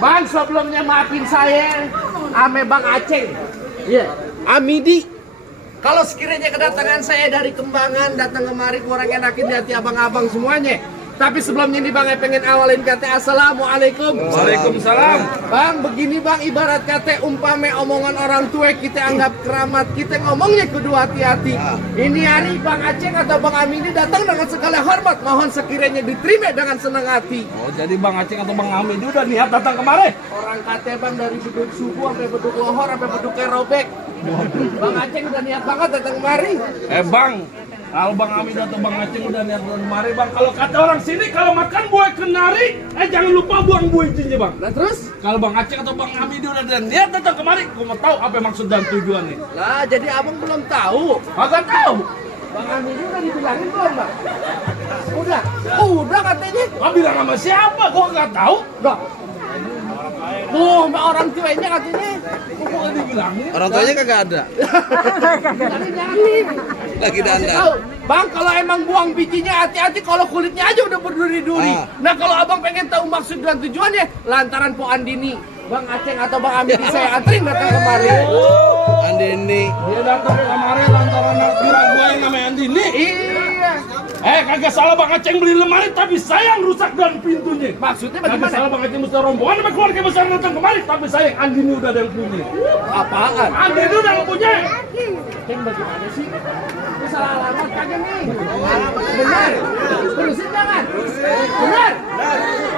Bang, sebelumnya maafin saya, ame Bang Aceng. Iya, Amidi. Kalau sekiranya kedatangan saya dari Kembangan, datang kemari kurang enakin di hati abang-abang semuanya. Tapi sebelumnya ini Bang, pengen awalin kata Assalamualaikum. Waalaikumsalam. Bang, begini Bang, ibarat kata umpame omongan orang tua kita anggap keramat, kita ngomongnya kudu hati-hati. Ini hari Bang Aceng atau Bang Amidi datang dengan segala hormat, mohon sekiranya diterima dengan senang hati. Oh, jadi Bang Aceng atau Bang Amidi udah niat datang kemari? Orang kata Bang dari beduk subuh sampai beduk lohor sampai beduk kerobek. Bang Aceng udah niat banget datang kemari. Bang, kalau Bang Amidi atau Bang Aceng udah niat datang kemari Bang, kalau kata orang sini kalau makan buah kenari, jangan lupa buang buah izinnya Bang. Nah terus? Kalau Bang Aceng atau Bang Amidi udah niat datang kemari, gua mau tahu apa maksud dan tujuannya. Lah jadi abang belum tahu. Agak tahu. Bang Amidi udah dibilangin belum Bang? Udah katanya. Gua bilang sama siapa? Gua nggak tahu. Udah. Tuh, orang tuanya katanya. Gua nggak dibilangin. Orang tuanya kagak ada. Jangan. Lagi dandan. Tahu, Bang, kalau emang buang bijinya hati-hati, kalau kulitnya aja udah berduri-duri. Nah, kalau abang pengen tahu maksud dan tujuannya, lantaran Po Andini, Bang Aceng atau Bang Amidi saya anterin datang kemari. Andini. Dia datang kemari lantaran kira gua yang namanya Andini. Iya. Kagak salah Bang Aceng beli lemari, tapi saya yang rusak dan pintunya. Maksudnya Kagak bagaimana? salah Bang Aceng mesti rombongan sama keluarga besar datang kemari, tapi saya yang Andini udah ada yang punya. Apaan? Andini udah yang punya. Ceng bagaimana sih? Ini salah alamat kagak nih? Benar. Terusin jangan. Benar.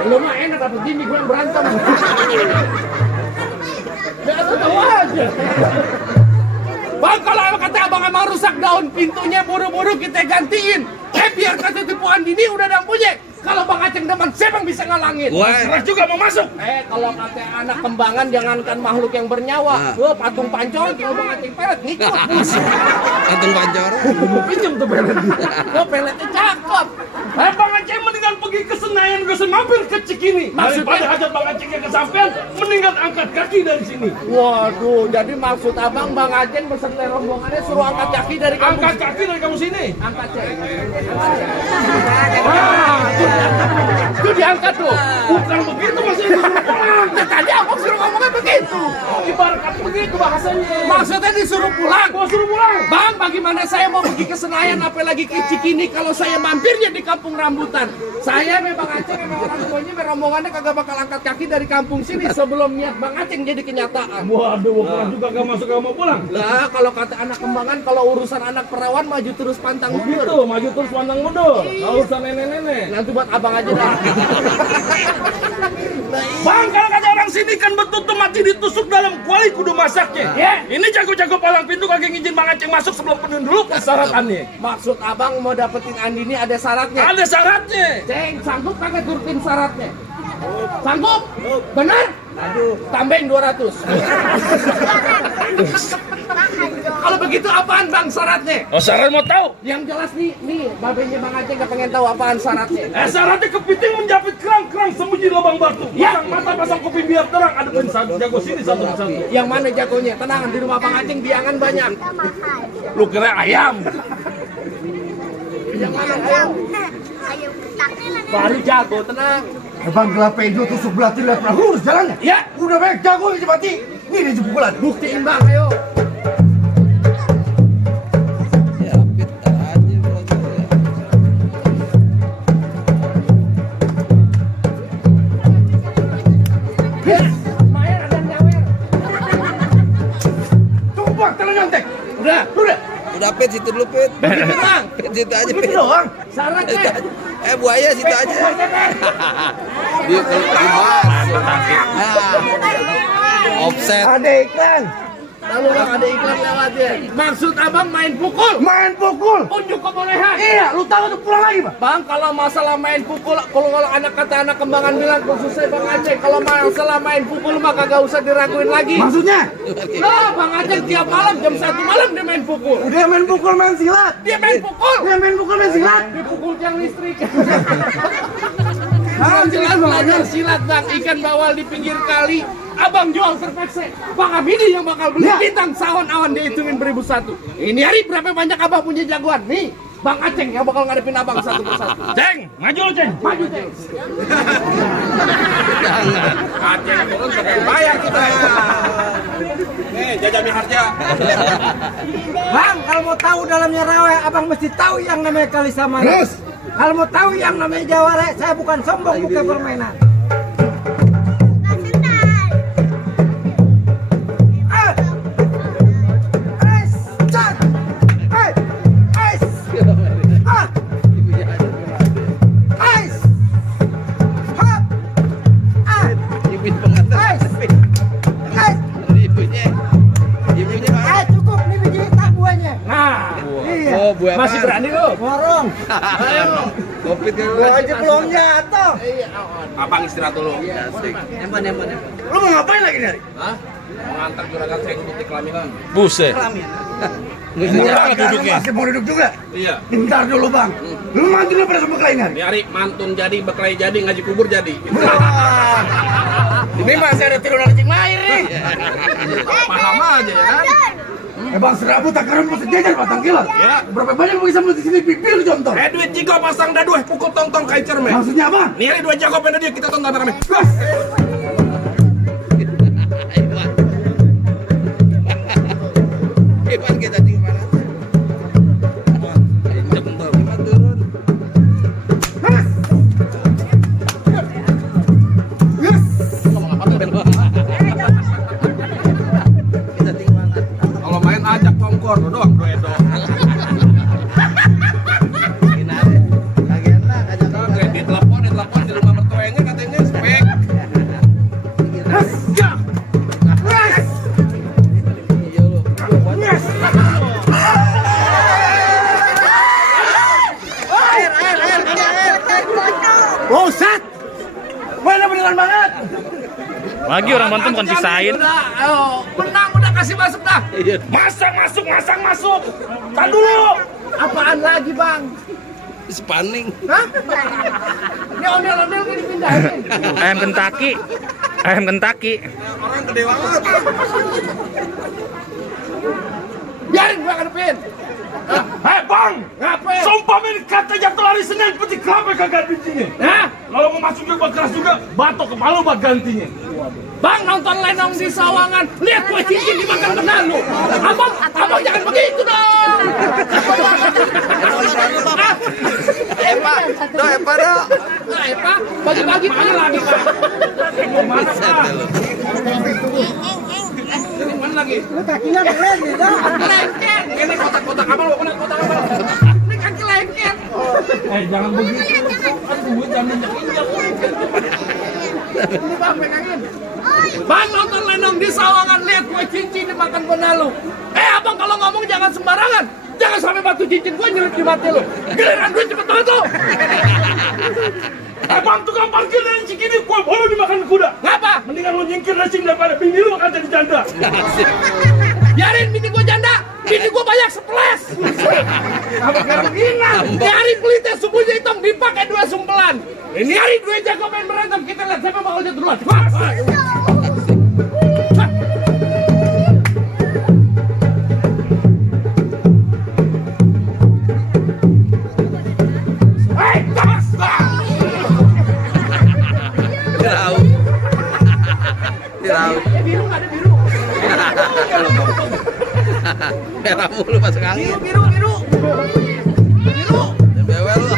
Lu mah enak dapet gini gue yang berantem. Ya lu tahu aja. Bang, kalau kata abang emang rusak daun pintunya, buru-buru kita gantiin. Biar kata tipu Andini udah ada yang punya. Kalau Bang Aceng depan, siapa yang bisa ngalangin? Keras juga mau masuk. Kalau kata anak Kembangan, jangankan makhluk yang bernyawa. Patung pancong, kalau Bang Aceng pelet, ngikut. Kantung pancor. Mau pinjam tuh pelet. Peletnya cakep. Bang Aceng mendingan pergi ke Senayan, gak usah mampir ke Cikini. Daripada hajat Bang Aceng yang kesampean, mendingan angkat kaki dari sini. Waduh, jadi maksud abang Bang Aceng beserta rombongannya suruh angkat kaki dari kampung. Angkat kaki dari kamu sini. Angkat cek. Itu diangkat tuh. Bukan begitu maksudnya. Tadi aku suruh ngomongnya begitu. Ibarat kata begitu bahasanya. Maksudnya disuruh pulang. Gua suruh pulang. Bang, bagaimana saya mau pergi ke Senayan, apalagi ke Cikini kalau saya mampirnya di Kampung Rambutan? Saya memang Aceng, memang orang tuanya, rombongannya kagak bakal angkat kaki dari kampung sini sebelum niat Bang Aceng jadi kenyataan. Waduh, pulang juga gak masuk, gak mau pulang. Lah, kalau kata anak Kembangan, kalau urusan anak perawan maju terus pantang mundur. Begitu, maju terus pandang mundur. Gak usah nenek-nenek. Nanti buat abang aja dah. Bang, kalau kata orang sini kan betutu mati ditusuk dalam kuali kudu masaknya. Ini jago-jago palang pintu kagak ngizin Bang Aceng masuk sebelum penuh dulu persyaratannya. Maksud abang mau dapetin Andini ada syaratnya? Ada syaratnya. Ceng, sanggup kagak turutin syaratnya? Sanggup? Benar? Tambahin 200. Kalau begitu apaan Bang syaratnya? Oh, syarat mau tahu? Yang jelas nih, babenya Bang Aceng gak pengen tahu apaan syaratnya. Syaratnya kepiting menjapit kerang-kerang sembunyi lubang batu. Pasang mata, pasang kuping biar terang. Ada pun satu jago sini satu-satu. Yang mana jagonya? Tenang, di rumah Bang Aceng biangan banyak. Lu kira ayam? Yang mana ayam? Baru jago, tenang. Bang Gelapedo tusuk belati lihat pernah lurus jalannya. Ya, Udah banyak jago aja mati. Ini dia pukulan. buktiin Bang, ayo. Ya, pintar aja berarti. Main ada nyawer. Tumpak telan nyontek. Udah. Udah pit situ dulu pit. Begitu Bang. Pit situ aja Itu pit. doang. Syaratnya. Buaya situ aja. Dia kalau masuk. Offset. Ada iklan. Lalu Bang ada iklan lewatnya. Maksud abang main pukul? Main pukul. Unjuk kebolehan. Iya, lu tahu tuh pulang lagi, Bang. Bang, kalau masalah main pukul, kalau anak kata anak Kembangan bilang khususnya Bang Aceng, kalau masalah main pukul mah kagak usah diraguin lagi. Maksudnya? Lah, Bang Aceng tiap malam jam 1 malam dia main pukul. Dia main pukul main silat. Dia main pukul. Dia main pukul main silat. Dipukul tiang listrik. Jelas belajar silat Bang, ikan bawal di pinggir kali. Abang jual terpaksa. Bang Amidi yang bakal beli bintang sahon awan dihitungin 1001. Ini hari berapa banyak abang punya jagoan? Nih, Bang Aceng yang bakal ngadepin abang satu persatu. Ceng, maju lu Ceng. Maju Ceng. Aceng Bayar kita. Nih, Jajami Harja. Bang, kalau mau tahu dalamnya rawa, abang mesti tahu yang namanya Kalisama. Terus? Kalau mau tahu yang namanya Jawara, saya bukan sombong, bukan permainan. Ibunya pengantar. Ibunya mana? Cukup nih biji hitam buahnya. Nah, Iya. Oh, buah masih apa? berani lu? Borong. Kopit kan. Buah aja belum jatuh. Abang istirahat dulu. Asik. Lu mau ngapain lagi nih? Hah? Mengantar juragan saya ke butik kelaminan. Buset. Murah duduknya. Masih mau duduk juga? Iya. Bentar dulu bang. Lu mantu lu pada semua kelainan. Nyari mantun jadi, berkelahi jadi, ngaji kubur jadi. Ini masih ada tiruan cing lahir nih. Paham aja ya kan? Bang serabut takaran mau sejajar batang kilat. Ya. Berapa banyak mau bisa beli di sini pipil contoh? Duit jigo pasang dah dua pukul tong-tong kai cerme. Maksudnya apa? Nilai 2 jago pena dia kita tonton rame. Gas. Iwan kita di mana? Iwan turun. Kita tinggal. Kalau main ajak kongkor doang, doedo. Oke, ditelepon di rumah mertuanya katanya spek. Buset. Mana beneran banget? Lagi orang Banten bukan pisahin. Udah, ayo, menang udah kasih masuk dah. Masang masuk. Tahan dulu. Apaan lagi bang? Spanning. Hah? Ini ondel-ondel ini dipindahin. Ayam Kentucky. Ayam Kentucky. Orang gede banget. Biarin gua ngadepin. Hei bang, Ngapain? sumpah ini kata jatuh hari Senin peti kenapa kagak bijinya? Hah? Kalau mau masuk juga keras juga, batok kepala bak gantinya. Bang nonton lenong di Sawangan, lihat kue cincin dimakan benar lu. Abang jangan begitu dong. Epa, do Epa do. Nah, Pak, bagi-bagi mana lagi Pak? Mana Pak? Ini mana lagi? Lu kakinya keren nih, dah. Lengket. Ini kotak-kotak abang, mana kotak abang? Ini kaki lengket. Jangan begitu. Aduh, jangan injak-injak. Ini bang pegangin. Bang nonton lenong di Sawangan, lihat kue cincin dimakan benalu. Abang kalau ngomong jangan sembarangan. Jangan sampai batu cincin gue nyelip di mati lu. Giliran gue cepet banget lu. Bang tukang parkir dari Cikini, kue bolu dimakan kuda. Ngapa? Mendingan lu nyingkir racing daripada bini lu akan jadi janda. Biarin bini gue janda. Bini gue banyak seples. Apa kayak begini? Biarin kulitnya subuhnya hitam dipakai 2 sumpelan. Ini hari 2 jago main berantem. Kita lihat siapa bakal jatuh duluan. Dirau. Dirau. Biru nggak ada biru. Merah mulu masuk angin. Biru. Bewel lu.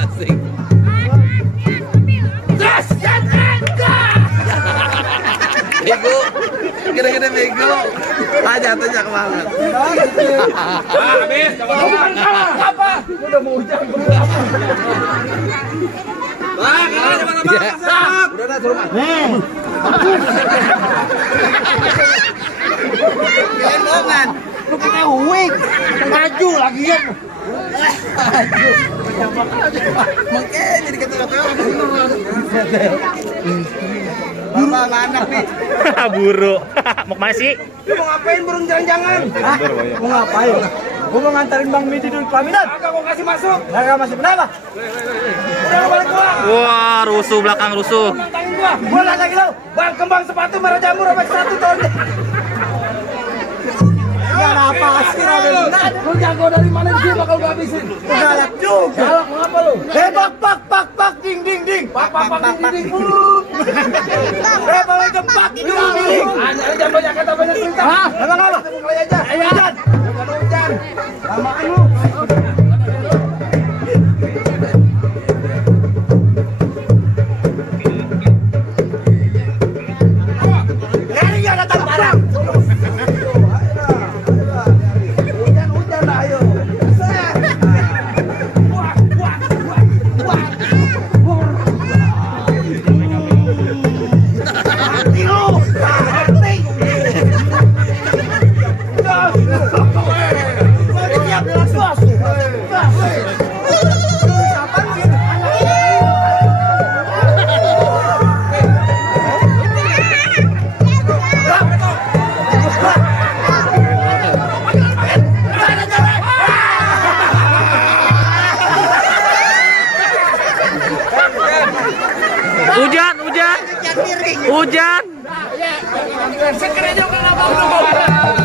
Asik. Bego. Gede-gede bego. Jatuhnya kemana? Habis. Apa? Udah mau hujan. Udah dah suruh mas. Gendongan. Lu pakai wig. Maju lagi ya. Makanya jadi kata-kata Bapak anak nih. Buru. Mau kemana sih? Lu mau ngapain burung jangan-jangan? Hah? Mau ngapain? Gua mau nganterin Bang Midi dulu pelaminan. Kagak mau kasih masuk. Kagak masih kenapa? udah balik gua. Wah, rusuh belakang rusuh. Tangin gua. Gua nanya lagi lo. Bang kembang sepatu merah jamur robek 1 tahun. Enggak ada apa sih Raden. Lu jago dari mana sih bakal gua habisin. Udah lihat juga. Galak ngapa lu? Pak ding ding ding. Pak ding ding. Boleh gempak ding ding. Jangan banyak kata banyak cerita. Hah? Emang apa? Mulai aja. Ayo hujan. Jangan hujan. Lamaan lu. Hujan. Segera juga nggak mau.